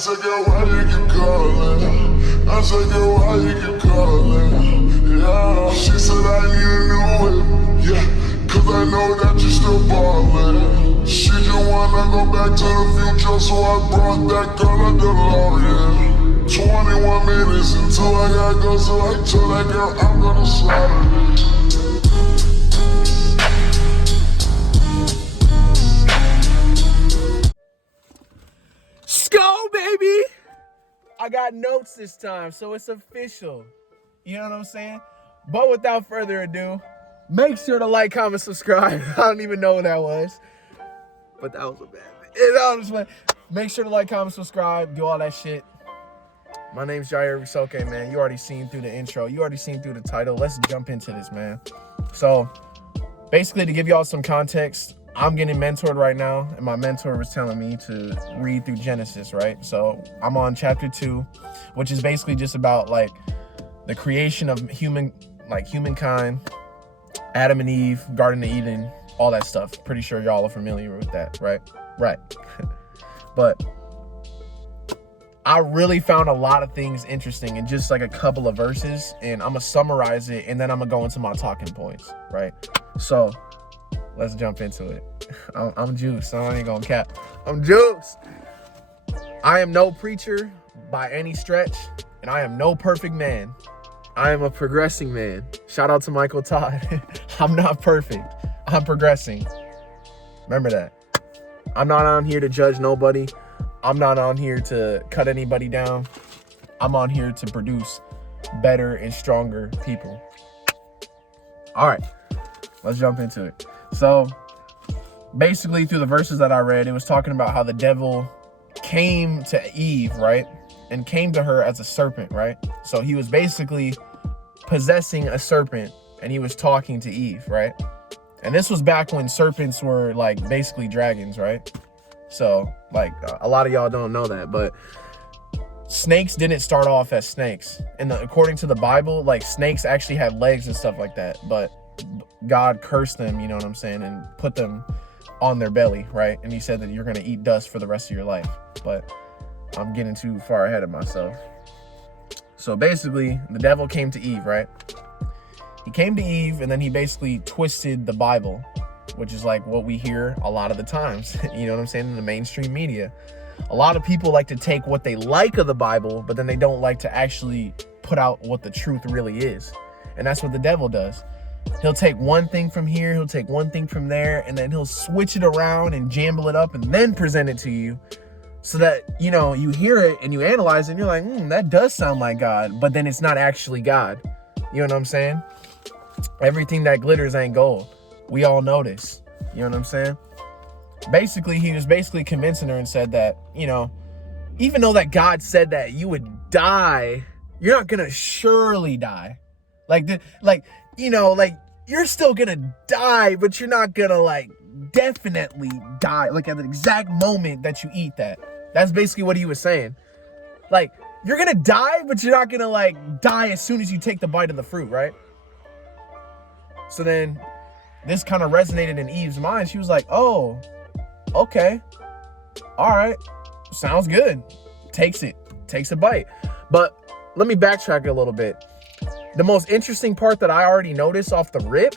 said, girl, why you keep calling? I said, girl, why you keep calling? Yeah. She said, I need a new whip. Yeah, cause I know that you still ballin'. She just wanna go back to the future, so I brought that girl a DeLorean. 21 minutes until I gotta go, so I told that girl I'm gonna slaughter it. Go, baby! I got notes this time, so it's official. You know what I'm saying? But without further ado, make sure to like, comment, subscribe. I don't even know what that was. But that was a bad thing. Make sure to like, comment, subscribe, do all that shit. My name's Jiare, man. You already seen through the intro. You already seen through the title. Let's jump into this, man. So, basically, to give y'all some context, I'm getting mentored right now, and my mentor was telling me to read through Genesis, right? So I'm on chapter 2, which is basically just about like the creation of humankind, Adam and Eve, Garden of Eden, all that stuff. Pretty sure y'all are familiar with that, right? Right. But I really found a lot of things interesting in just like a couple of verses, and I'm gonna summarize it, and then I'm gonna go into my talking points, right? So let's jump into it. I'm juiced. I ain't gonna cap. I'm juiced. I am no preacher by any stretch, and I am no perfect man. I am a progressing man. Shout out to Michael Todd. I'm not perfect. I'm progressing. Remember that. I'm not on here to judge nobody. I'm not on here to cut anybody down. I'm on here to produce better and stronger people. All right, let's jump into it. So basically through the verses that I read, it was talking about how the devil came to Eve, right? And came to her as a serpent, right? So he was basically possessing a serpent, and he was talking to Eve, right? And this was back when serpents were like basically dragons, right? So like a lot of y'all don't know that, but snakes didn't start off as snakes. And according to the Bible, like snakes actually had legs and stuff like that, but God cursed them, you know what I'm saying, and put them on their belly, right? And he said that you're going to eat dust for the rest of your life. But I'm getting too far ahead of myself. So basically, the devil came to Eve, right? He came to Eve, and then he basically twisted the Bible, which is like what we hear a lot of the times, you know what I'm saying, in the mainstream media. A lot of people like to take what they like of the Bible, but then they don't like to actually put out what the truth really is. And that's what the devil does. He'll take one thing from here, he'll take one thing from there, and then he'll switch it around and jumble it up and then present it to you so that, you know, you hear it and you analyze it and you're like, that does sound like God, but then it's not actually God. You know what I'm saying? Everything that glitters ain't gold. We all know this. You know what I'm saying? Basically, he was basically convincing her and said that, you know, even though that God said that you would die, you're not gonna surely die. You're still gonna die, but you're not gonna like definitely die, like at the exact moment that you eat that. That's basically what he was saying. Like, you're gonna die, but you're not gonna like die as soon as you take the bite of the fruit, right? So then this kind of resonated in Eve's mind. She was like, oh, okay, all right, sounds good. Takes a bite. But let me backtrack a little bit. The most interesting part that I already noticed off the rip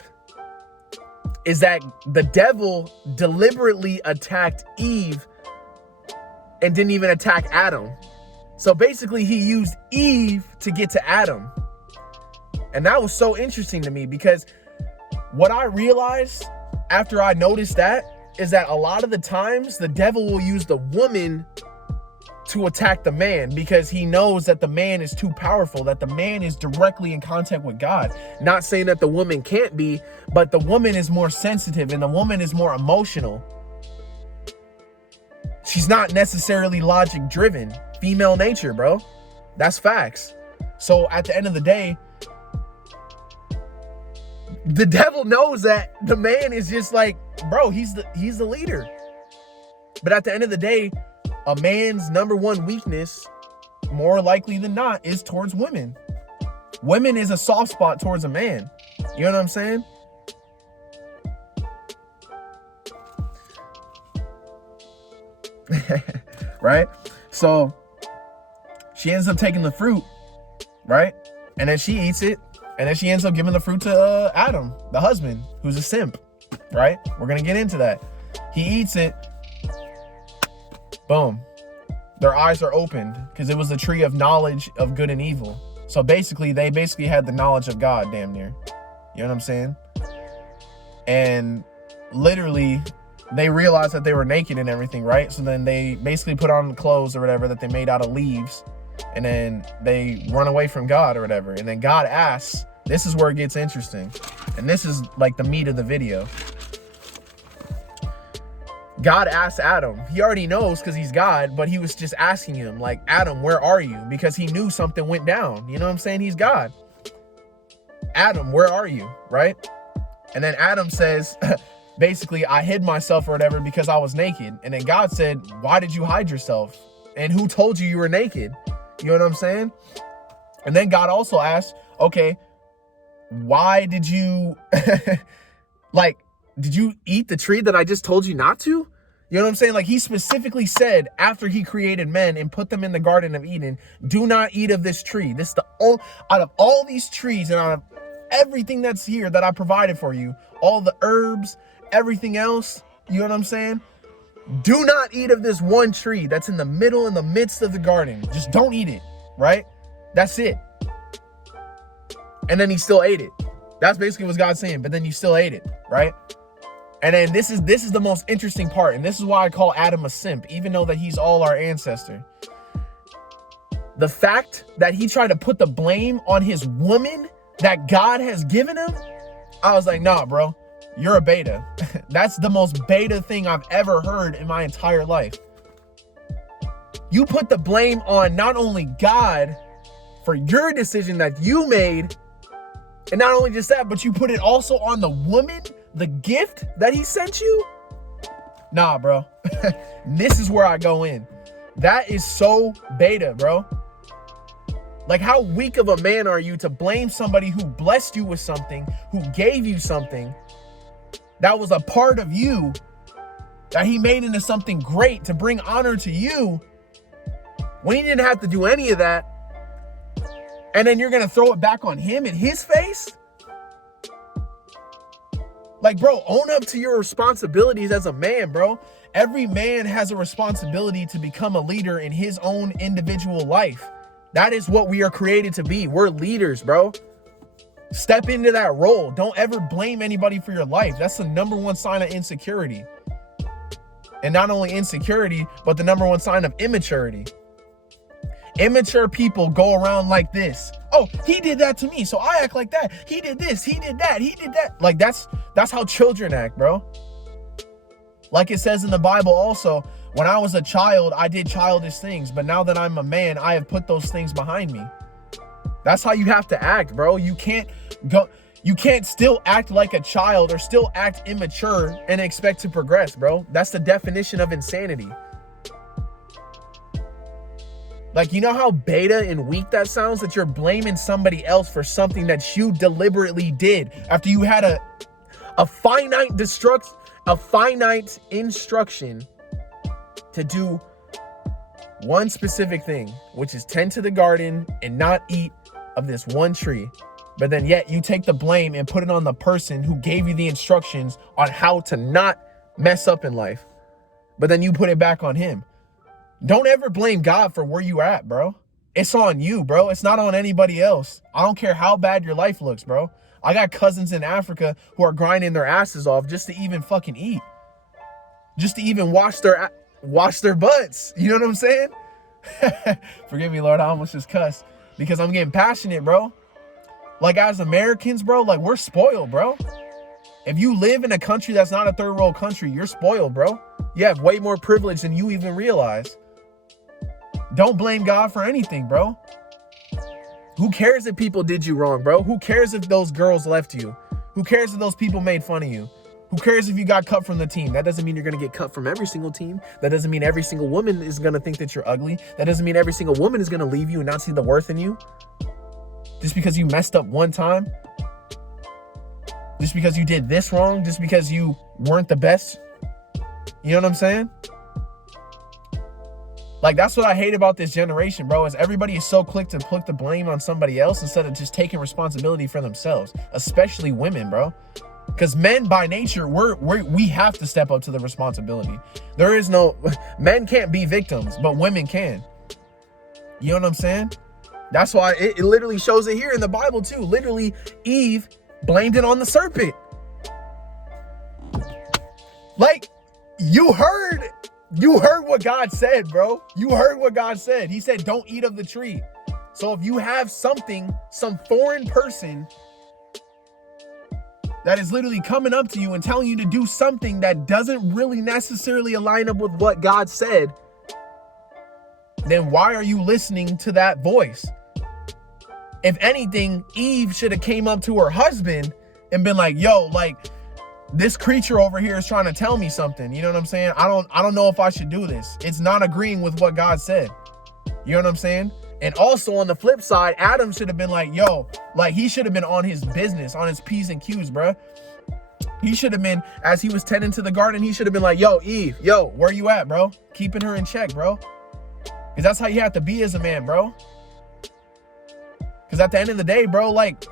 is that the devil deliberately attacked Eve and didn't even attack Adam. So basically he used Eve to get to Adam. And that was so interesting to me, because what I realized after I noticed that is that a lot of the times the devil will use the woman to attack the man, because he knows that the man is too powerful, that the man is directly in contact with God. Not saying that the woman can't be, but the woman is more sensitive and the woman is more emotional. She's not necessarily logic driven. Female nature, bro. That's facts. So at the end of the day, the devil knows that the man is just like, bro, he's the leader. But at the end of the day, a man's number one weakness, more likely than not, is towards women. Women is a soft spot towards a man. You know what I'm saying? Right? So she ends up taking the fruit, right? And then she eats it. And then she ends up giving the fruit to Adam, the husband, who's a simp, right? We're going to get into that. He eats it. Boom. Their eyes are opened because it was the tree of knowledge of good and evil. So basically, they had the knowledge of God, damn near. You know what I'm saying? And literally, they realized that they were naked and everything, right? So then they basically put on clothes or whatever that they made out of leaves. And then they run away from God or whatever. And then God asks, this is where it gets interesting. And this is like the meat of the video. God asked Adam. He already knows because he's God, but he was just asking him, like, Adam, where are you? Because he knew something went down. You know what I'm saying? He's God. Adam, where are you? Right? And then Adam says, basically, I hid myself or whatever because I was naked. And then God said, why did you hide yourself? And who told you were naked? You know what I'm saying? And then God also asked, okay, why did you, did you eat the tree that I just told you not to? You know what I'm saying? Like, he specifically said after he created men and put them in the Garden of Eden, do not eat of this tree. This is out of all these trees and out of everything that's here that I provided for you, all the herbs, everything else, you know what I'm saying? Do not eat of this one tree that's in the midst of the garden. Just don't eat it, right? That's it. And then he still ate it. That's basically what God's saying, but then you still ate it, right? And then this is the most interesting part, and this is why I call Adam a simp, even though that he's all our ancestor. The fact that he tried to put the blame on his woman that God has given him, I was like, nah, bro. You're a beta. That's the most beta thing I've ever heard in my entire life. You put the blame on not only God for your decision that you made, and not only just that, but you put it also on the woman, the gift that he sent you. Nah, bro. This is where I go in. That is so beta, bro. Like, how weak of a man are you to blame somebody who blessed you with something, who gave you something, that was a part of you, that he made into something great to bring honor to you, when he didn't have to do any of that, and then you're going to throw it back on him in his face? Like, bro, own up to your responsibilities as a man, bro. Every man has a responsibility to become a leader in his own individual life. That is what we are created to be. We're leaders, bro. Step into that role. Don't ever blame anybody for your life. That's the number one sign of insecurity. And not only insecurity, but the number one sign of immaturity. Immature people go around like this. Oh, he did that to me, so I act like that. He did this, he did that, he did that. Like, that's how children act, bro. Like it says in the Bible also, when I was a child, I did childish things, but now that I'm a man, I have put those things behind me. That's how you have to act, bro. You can't still act like a child or still act immature and expect to progress, bro. That's the definition of insanity. Like, you know how beta and weak that sounds? That you're blaming somebody else for something that you deliberately did after you had a finite instruction to do one specific thing, which is tend to the garden and not eat of this one tree. But then yet you take the blame and put it on the person who gave you the instructions on how to not mess up in life. But then you put it back on him. Don't ever blame God for where you at, bro. It's on you, bro. It's not on anybody else. I don't care how bad your life looks, bro. I got cousins in Africa who are grinding their asses off just to even fucking eat. Just to even wash their butts. You know what I'm saying? Forgive me, Lord. I almost just cussed because I'm getting passionate, bro. Like, as Americans, bro, like, we're spoiled, bro. If you live in a country that's not a third world country, you're spoiled, bro. You have way more privilege than you even realize. Don't blame God for anything, bro. Who cares if people did you wrong, bro? Who cares if those girls left you? Who cares if those people made fun of you? Who cares if you got cut from the team? That doesn't mean you're going to get cut from every single team. That doesn't mean every single woman is going to think that you're ugly. That doesn't mean every single woman is going to leave you and not see the worth in you. Just because you messed up one time. Just because you did this wrong. Just because you weren't the best. You know what I'm saying? Like, that's what I hate about this generation, bro, is everybody is so quick to put the blame on somebody else instead of just taking responsibility for themselves, especially women, bro. Because men by nature, we have to step up to the responsibility. There is no, men can't be victims, but women can. You know what I'm saying? That's why it literally shows it here in the Bible too. Literally, Eve blamed it on the serpent. Like, you heard what God said, bro. You heard what God said. He said, don't eat of the tree. So if you have something, some foreign person that is literally coming up to you and telling you to do something that doesn't really necessarily align up with what God said, then why are you listening to that voice? If anything, Eve should have came up to her husband and been like, yo, like, this creature over here is trying to tell me something. You know what I'm saying? I don't know if I should do this. It's not agreeing with what God said. You know what I'm saying? And also on the flip side, Adam should have been like, yo, like, he should have been on his business, on his P's and Q's, bro. He should have been, as he was tending to the garden, he should have been like, yo, Eve, yo, where you at, bro? Keeping her in check, bro. Because that's how you have to be as a man, bro. Because at the end of the day, bro, like,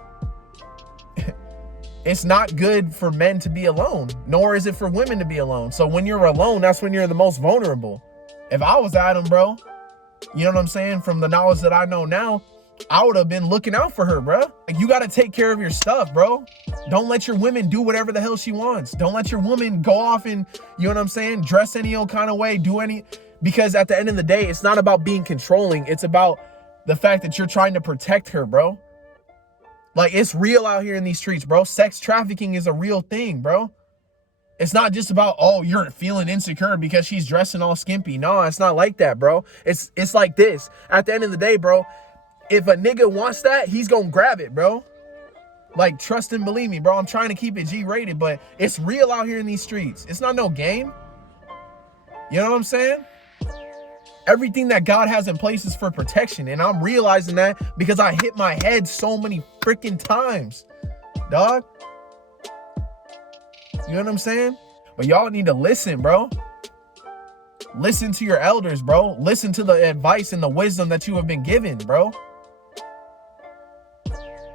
it's not good for men to be alone, nor is it for women to be alone. So when you're alone, that's when you're the most vulnerable. If I was Adam, bro, you know what I'm saying? From the knowledge that I know now, I would have been looking out for her, bro. Like, you got to take care of your stuff, bro. Don't let your woman do whatever the hell she wants. Don't let your woman go off and, you know what I'm saying, dress any old kind of way, because at the end of the day, it's not about being controlling. It's about the fact that you're trying to protect her, bro. Like, it's real out here in these streets, bro. Sex trafficking is a real thing, bro. It's not just about, oh, you're feeling insecure because she's dressing all skimpy. No, it's not like that, bro. It's like this. At the end of the day, bro, if a nigga wants that, he's gonna grab it, bro. Like, trust and believe me, bro. I'm trying to keep it G-rated, but it's real out here in these streets. It's not no game. You know what I'm saying? Everything that God has in place is for protection. And I'm realizing that because I hit my head so many freaking times, dog. You know what I'm saying? But y'all need to listen, bro. Listen to your elders, bro. Listen to the advice and the wisdom that you have been given, bro.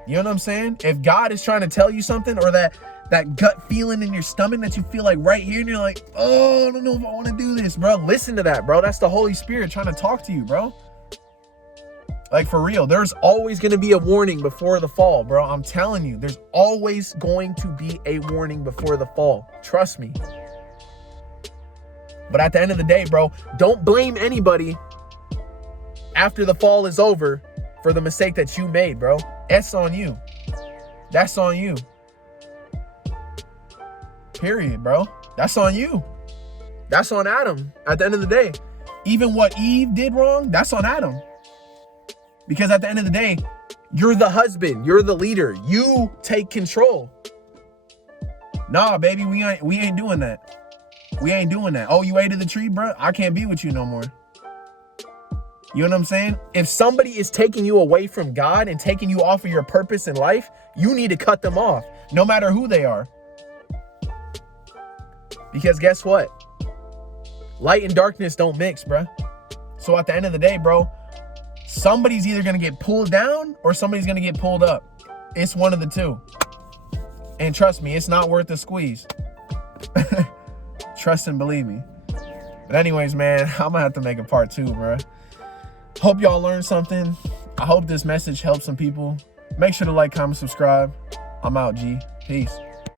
You know what I'm saying? If God is trying to tell you something, or that gut feeling in your stomach that you feel like right here and you're like, oh, I don't know if I want to do this, bro. Listen to that, bro. That's the Holy Spirit trying to talk to you, bro. Like, for real, there's always going to be a warning before the fall, bro. I'm telling you, there's always going to be a warning before the fall. Trust me. But at the end of the day, bro, don't blame anybody after the fall is over for the mistake that you made, bro. That's on you. That's on you. Period, bro. That's on you. That's on Adam. At the end of the day, even what Eve did wrong, that's on Adam. Because at the end of the day, you're the husband. You're the leader. You take control. Nah, baby, we ain't doing that. We ain't doing that. Oh, you ate of the tree, bro? I can't be with you no more. You know what I'm saying? If somebody is taking you away from God and taking you off of your purpose in life, you need to cut them off, no matter who they are. Because guess what? Light and darkness don't mix, bro. So at the end of the day, bro, somebody's either going to get pulled down or somebody's going to get pulled up. It's one of the two. And trust me, it's not worth the squeeze. Trust and believe me. But anyways, man, I'm going to have to make a part 2, bro. Hope y'all learned something. I hope this message helps some people. Make sure to like, comment, subscribe. I'm out, G. Peace.